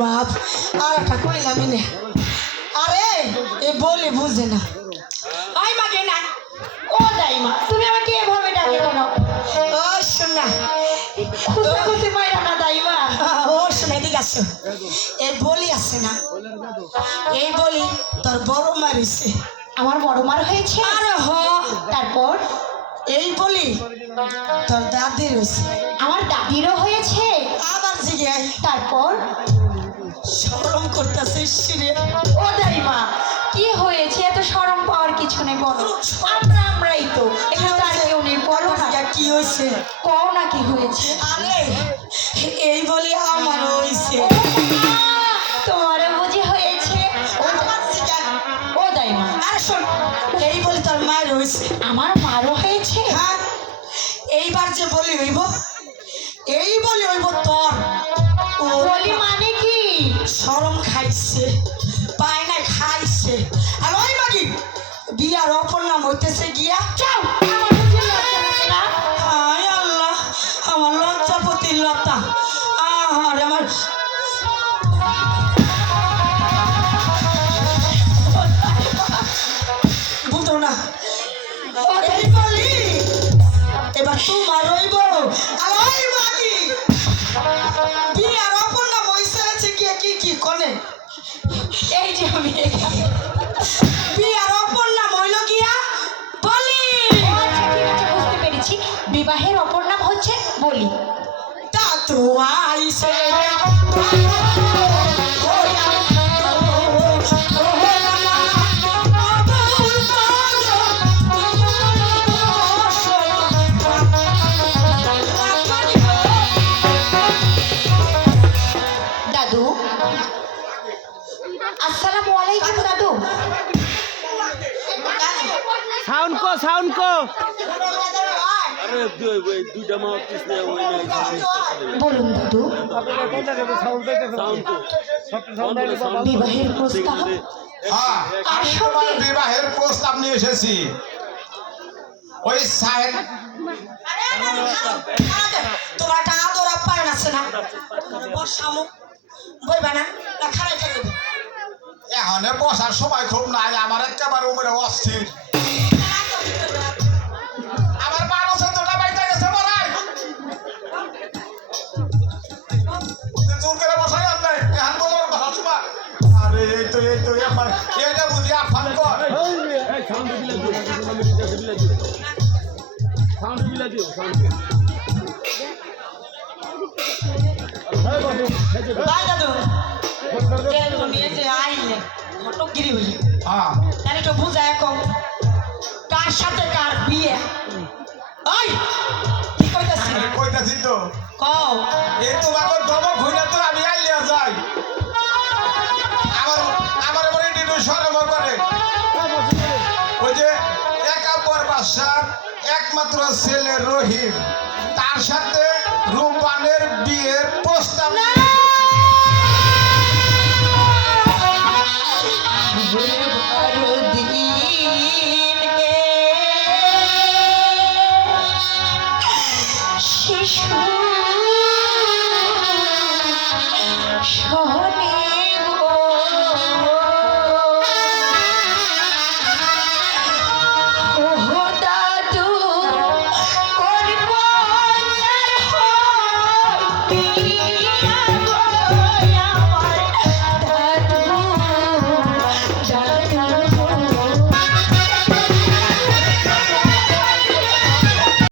বাপ আর একটা কইলাম না আরে এ বলে বুঝে না ওই মাকে না ও দাইমা তুমি আমাকে এভাবে ডাকে কেন ও শোনা খুশি খুশি মাইরা না দাইমা ও শোনা এদিকে আসো এই বলি আছে না এই বলি তোর বড় মারিছে আমার বড় মার হয়েছে আরে হ তারপর এই বলি তোর দাদি রয়েছে আমার দাদিরও হয়েছে আবার জিজ্ঞাই তারপর শরম করতেছিস রে ও দাইমা কি হয়েছে এত শরম পাওয়ার কিছু নেই বলো আমরাই তো এখানে তো আর কেউ নেই বলো না কি হয়েছে কও না কি হয়েছে আরে এই বলি আমার হয়েছে তোমারও বুঝি হয়েছে ও দাইমা আরে শোন এই বলি তোর মায়ের হয়েছে আমার মারও হয়েছে হ্যাঁ এইবার যে বলি হইব এই বলি হইব তোর বলি মানে কি শরম খাইছে পায় না খাইছে আর ওই মাগি বিয়ার অপর নাম হইতেছে গিয়া যাও আমার বুঝি লজ্জা লাগে না হায় আল্লাহ আমার লজ্জাপতি লতা আহার আমার বুঝতো না এই বলি এবার তোমার রইব আর ওই মাগি বিয়ার অপর নাম হইছে আছে গিয়া কি কি কনে এই যে আমি এখানে বিয়ার অপর নাম হইল গিয়া বলি ও আচ্ছা ঠিক আছে বুঝতে পেরেছি বিবাহের অপর নাম হচ্ছে বলি তা তো আইছে দাদু আসসালামু আলাইকুম দাদু সাউন্ড কো আরে দুইটা মাউথ পিস নিয়ে ওই বলুন দাদু সাউন্ড বিবাহের প্রস্তাব হ্যাঁ আমি তোমার বিবাহের প্রস্তাব নিয়ে এসেছি ওই সাহেব তোমার একটা আদর আপ্যায়ন আছে না বসামো বইবা না না খারাই থাকবে এখন বসার সময় খুব নাই আমার একেবারে উপরে অস্থির আমার 12-14টা বাইতে গেছে বলাই জোর করে বসাই আর নাই এখন বলার বসার সময় আরে এই তো এখন এটা বুঝি আফান কর সাউন্ড বিলা দিও ভাই দাদু তেল নিয়ে যে আইলে মটকগিরি হইলে হ্যাঁ তাহলে একটু বুঝায় কম কার সাথে কার বিয়ে ওই কি কইতাছিস কইতাছি তো কও এই তোমাকে দমক হইলে তো আমি আইলে যাই আমার এবারে একটু শরম করে ওই যে একাব্বর বাদশার একমাত্র ছেলে রহিম তার সাথে রুম্পানের বিয়ের প্রস্তাব